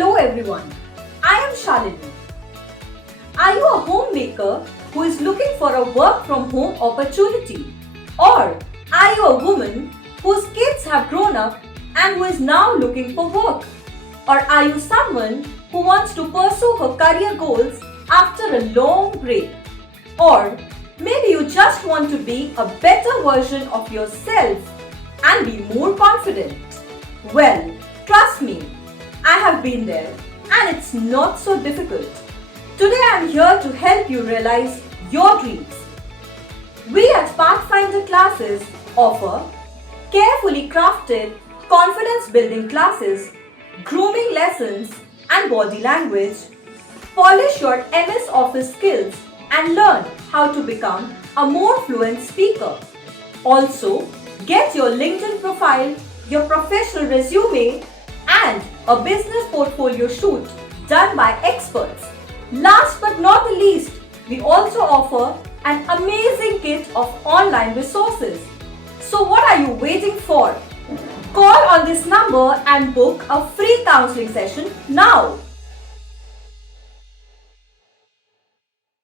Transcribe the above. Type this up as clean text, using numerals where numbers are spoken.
Hello everyone, I am Shalini. Are you a homemaker who is looking for a work from home opportunity? Or are you a woman whose kids have grown up and who is now looking for work? Or are you someone who wants to pursue her career goals after a long break? Or maybe you just want to be a better version of yourself and be more confident? Well, trust me, I have been there and it's not so difficult. Today I am here to help you realize your dreams. We at Pathfinder Classes offer carefully crafted confidence building classes, grooming lessons and body language. Polish your MS Office skills and learn how to become a more fluent speaker. Also, get your LinkedIn profile, your professional resume and a business portfolio shoot done by experts. Last but not the least, we also offer an amazing kit of online resources. So what are you waiting for? Call on this number and book a free counseling session now.